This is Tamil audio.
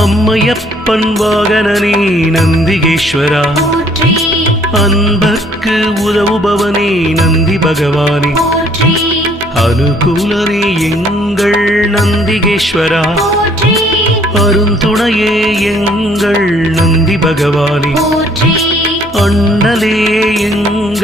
அம்மையப்பன் வாகனனே நந்திகேஸ்வரா, அன்பர்க்கு உதவுபவனே நந்தி பகவானே, அனுகூலனே எங்கள் நந்திகேஸ்வரா, அருந்துணையே எங்கள் நந்தி பகவானே, அண்ணலே எங்கள்